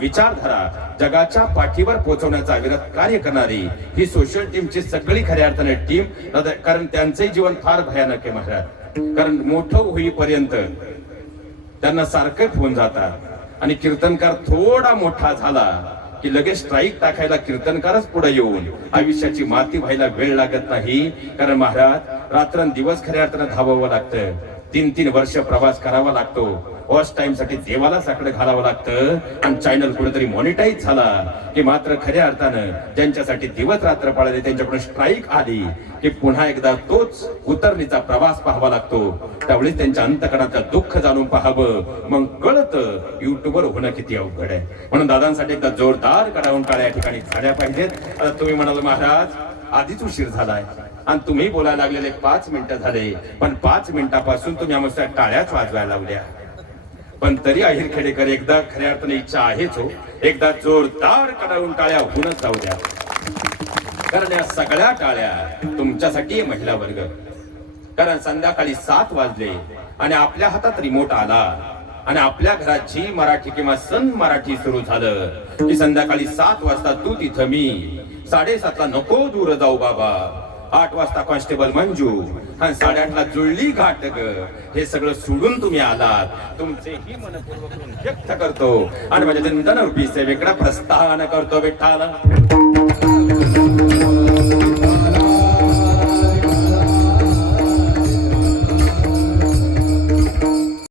विचारधारा जगाच्या पाठीवर पोहोचवण्याचा अविरत कार्य करणारी ही सोशल टीमची सगळी खऱ्या अर्थाने टीम, कारण त्यांचे जीवन फार भयानक आहे महाराज. कारण मोठं होईपर्यंत त्यांना सारखे फोन जातात आणि कीर्तनकार थोडा मोठा झाला की लगेच स्ट्राईक टाकायला कीर्तनकारच पुढे येऊन आयुष्याची माती व्हायला वेळ लागत नाही. कारण महाराज रात्रंदिवस खऱ्या अर्थानं धावावं लागतं, 3-3 वर्ष प्रवास करावा लागतो, वॉच टाइम साठी देवाला साकडं घालावं लागतं. आणि चॅनल कुठेतरी मॉनिटाईज झाला की मात्र खऱ्या अर्थानं ज्यांच्यासाठी दिवस रात्र पळाले त्यांच्याकडून स्ट्राईक आली की पुन्हा एकदा तोच उतरणीचा प्रवास पाहावा लागतो. त्यावेळी त्यांच्या अंतकरणाचं दुःख जाणून पाहावं, मग कळतं युट्यूबवर होणं किती अवघड आहे. म्हणून दादांसाठी एकदा जोरदार कडावून काळ्या ठिकाणी झाल्या पाहिजेत. आता तुम्ही म्हणाल महाराज आधीच उशीर झालाय आणि तुम्ही बोलायला लागलेले 5 मिनिटं झाले, पण 5 मिनिटापासून तुम्ही आमच्या टाळ्याच वाजवायला लावल्या. पण तरी अहिर खेडेकर एकदा खऱ्या अर्थाने इच्छा आहेच हो, एकदा जोरदार कडावून टाळ्या होऊनच जाऊ द्या. कारण या सगळ्या टाळ्या तुमच्यासाठी महिला वर्ग. कारण संध्याकाळी 7 वाजले आणि आपल्या हातात रिमोट आला आणि आपल्या घरात झी मराठी किंवा सन मराठी सुरू झालं की संध्याकाळी 7 वाजता तू तिथं, मी 7:30ला नको दूर जाऊ बाबा, 8 वाजता कॉन्स्टेबल मंजू आणि 8:30ला जुळली घाटक, हे सगळं सोडून तुम्ही आलात. तुमचेही मनपूर्वक व्यक्त करतो आणि माझ्या चंदन रूपी सेवेकडे प्रस्थान करतो विठ्ठल.